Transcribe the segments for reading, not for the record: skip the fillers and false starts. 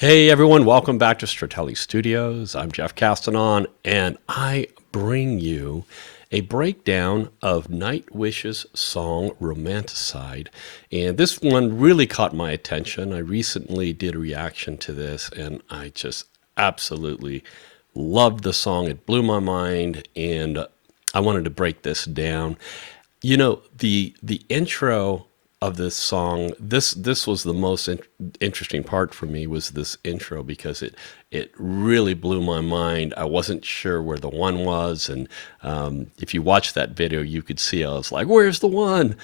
Hey everyone, welcome back to Stratele Studios. I'm Jeff Castanon, and I bring you a breakdown of Nightwish's song Romanticide. And this one really caught my attention. I recently did a reaction to this, and I just absolutely loved the song. It blew my mind, and I wanted to break this down. You know, the intro of this song, this was the most interesting part for me, was this intro, because it really blew my mind. I wasn't sure where the one was, and if you watch that video, you could see I was like, "Where's the one?"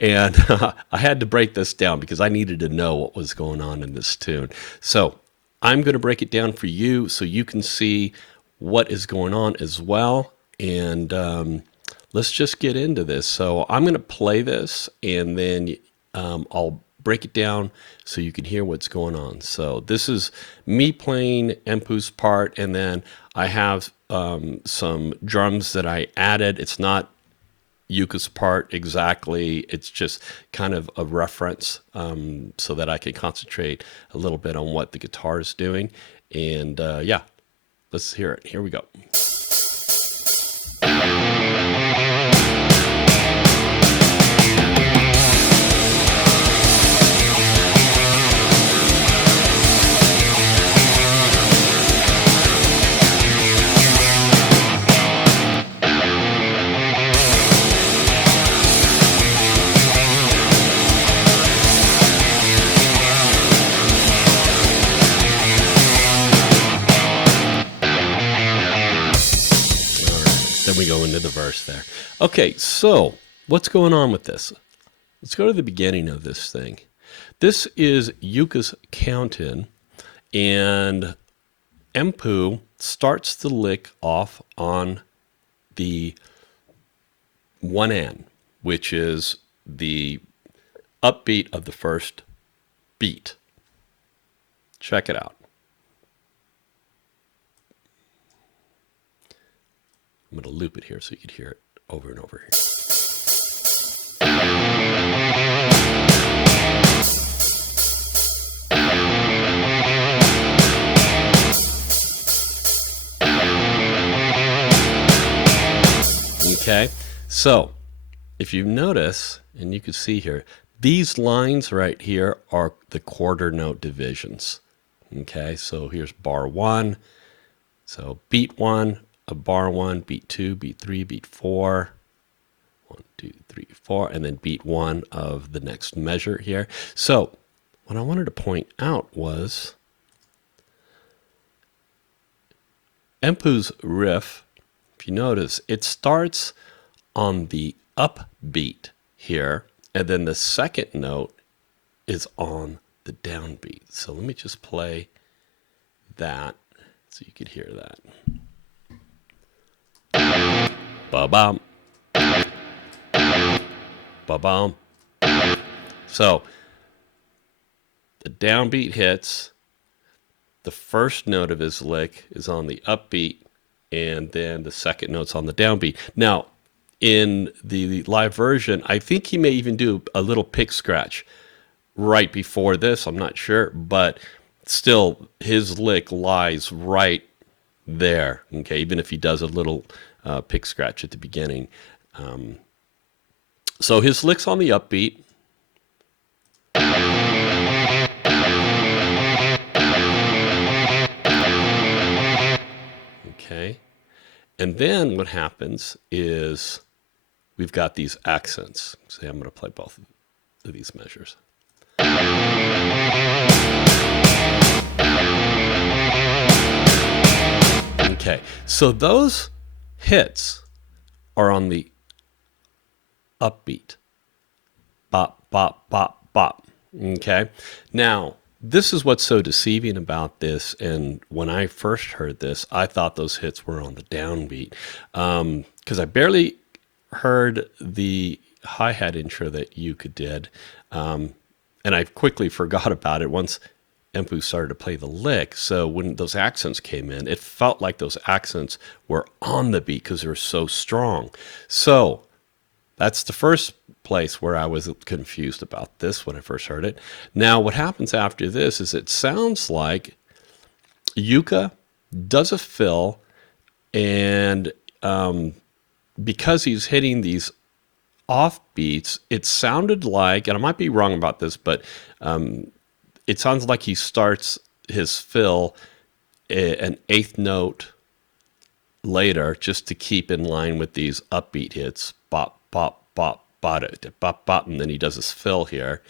And I had to break this down because I needed to know what was going on in this tune. So I'm going to break it down for you so you can see what is going on as well. And let's just get into this. So I'm going to play this, and then I'll break it down so you can hear what's going on. So this is me playing Empu's part, and then I have some drums that I added. It's not Jukka's part exactly. It's just kind of a reference, so that I can concentrate a little bit on what the guitar is doing. And yeah, let's hear it. Here we go. Then we go into the verse there. Okay, so what's going on with this? Let's go to the beginning of this thing. This is Jukka's count-in, and Empu starts the lick off on the 1N, which is the upbeat of the first beat. Check it out. I'm going to loop it here so you can hear it over and over here. Okay, so if you notice, and you can see here, these lines right here are the quarter note divisions. Okay, so here's bar 1, so beat 1, a bar 1, beat 2, beat 3, beat 4, 1, 2, 3, 4, and then beat 1 of the next measure here. So what I wanted to point out was Empu's riff. If you notice, it starts on the upbeat here, and then the second note is on the downbeat. So let me just play that so you could hear that. Ba-bum. Ba-bum. So the downbeat hits. The first note of his lick is on the upbeat, and then the second note's on the downbeat. Now, in the live version, I think he may even do a little pick scratch right before this. I'm not sure, but still, his lick lies right there. Okay, even if he does a little pick scratch at the beginning. So his lick's on the upbeat. Okay, and then what happens is we've got these accents. So I'm going to play both of these measures. Okay, so those hits are on the upbeat. Bop, bop, bop, bop. Okay, now this is what's so deceiving about this. And when I first heard this, I thought those hits were on the downbeat, because I barely heard the hi-hat intro that Jukka did, and I quickly forgot about it once Empu started to play the lick. So when those accents came in, it felt like those accents were on the beat because they were so strong. So that's the first place where I was confused about this when I first heard it. Now, what happens after this is it sounds like Yuka does a fill, and because he's hitting these off beats, it sounded like, and I might be wrong about this, but it sounds like he starts his fill an eighth note later just to keep in line with these upbeat hits. Bop, bop, bop, bop, bop, bop, and then he does his fill here.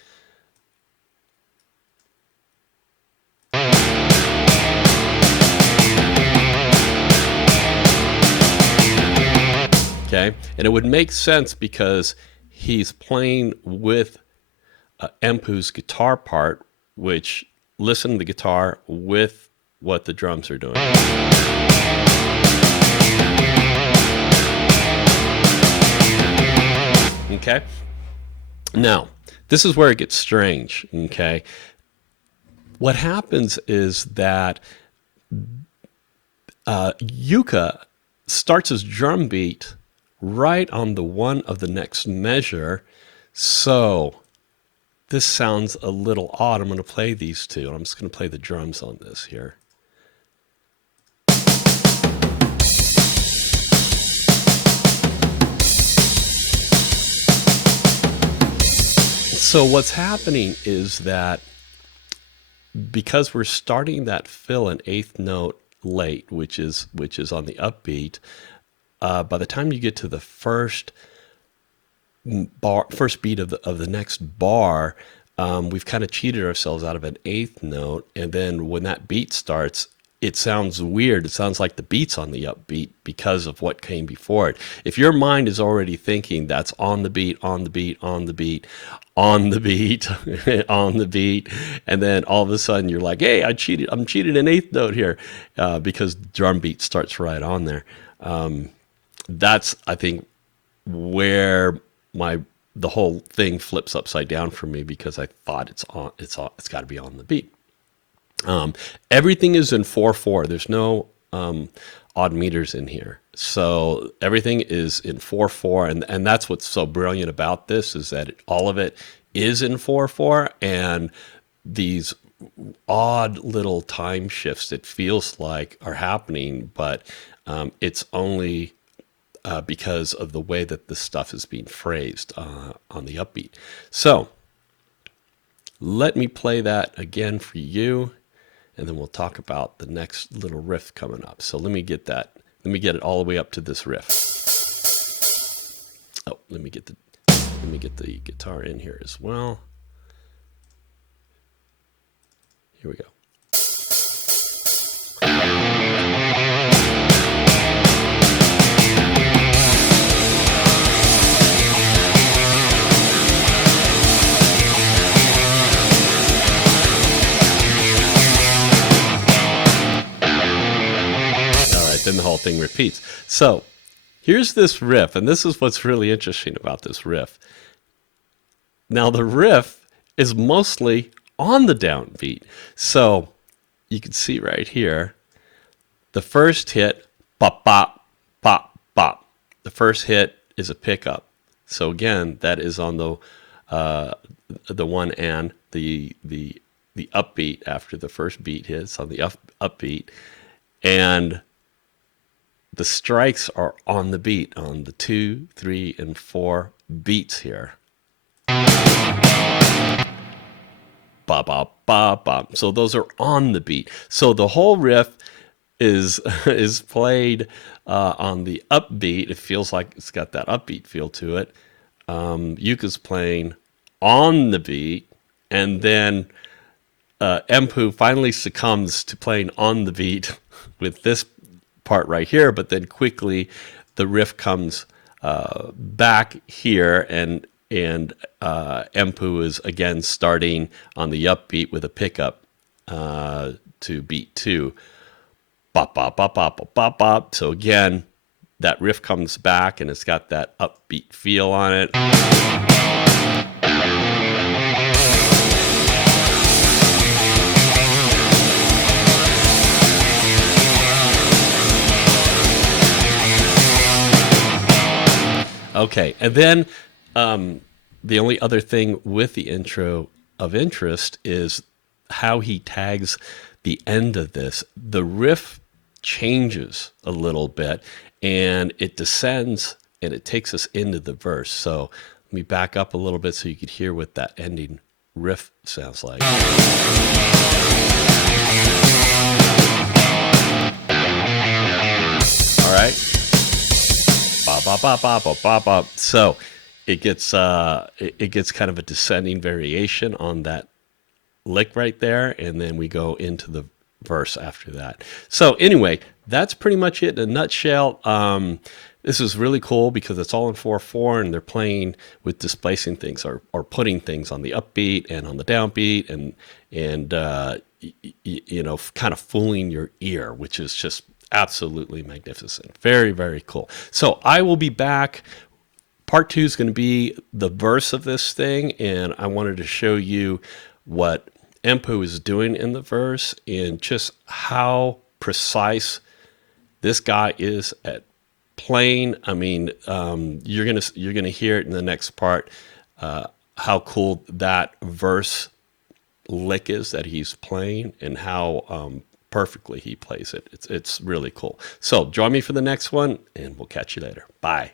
Okay, and it would make sense because he's playing with Empu's guitar part, which listen to the guitar with what the drums are doing. Okay, now this is where it gets strange. Okay, what happens is that Jukka starts his drum beat right on the one of the next measure. So this sounds a little odd. I'm going to play these two, and I'm just going to play the drums on this here. So what's happening is that because we're starting that fill an eighth note late, which is on the upbeat, by the time you get to the first beat of the next bar, we've kind of cheated ourselves out of an eighth note, and then when that beat starts, it sounds weird. It sounds like the beat's on the upbeat because of what came before it. If your mind is already thinking that's on the beat, on the beat, on the beat, on the beat, on the beat, and then all of a sudden you're like, hey, I'm cheated an eighth note here, because drum beat starts right on there. That's, I think, where the whole thing flips upside down for me, because I thought it's got to be on the beat. Everything is in 4/4. There's no odd meters in here, so everything is in 4/4, and that's what's so brilliant about this, is that all of it is in 4/4, and these odd little time shifts, it feels like, are happening, but it's only because of the way that this stuff is being phrased on the upbeat. So let me play that again for you, and then we'll talk about the next little riff coming up. So let me get it all the way up to this riff. Oh, let me get the guitar in here as well. Here we go. Then the whole thing repeats. So here's this riff, and this is what's really interesting about this riff. Now the riff is mostly on the downbeat. So you can see right here, the first hit, bop, bop, bop, bop. The first hit is a pickup. So again, that is on the one and the upbeat after the first beat hits on the upbeat, and the strikes are on the beat, on the 2, 3, and 4 beats here. Bop, bop, bop, bop. So those are on the beat. So the whole riff is played on the upbeat. It feels like it's got that upbeat feel to it. Jukka's playing on the beat, and then Empu finally succumbs to playing on the beat with this part right here, but then quickly the riff comes back here, and Empu is again starting on the upbeat with a pickup to beat 2. Bop, bop, bop, bop, bop, bop, bop. So again, that riff comes back, and it's got that upbeat feel on it. Okay, and then the only other thing with the intro of interest is how he tags the end of this, the riff changes a little bit and it descends and it takes us into the verse. So let me back up a little bit so you could hear what that ending riff sounds like. All right. Ba ba ba ba ba ba ba. So it gets kind of a descending variation on that lick right there, and then we go into the verse after that. So anyway, that's pretty much it in a nutshell. This is really cool because it's all in 4/4, and they're playing with displacing things or putting things on the upbeat and on the downbeat, and you know, kind of fooling your ear, which is just absolutely magnificent. Very, very cool. So I will be back. Part 2 is going to be the verse of this thing, and I wanted to show you what Empu is doing in the verse and just how precise this guy is at playing. I mean, you're gonna hear it in the next part. How cool that verse lick is that he's playing, and how perfectly he plays it. It's really cool. So join me for the next one, and we'll catch you later. Bye.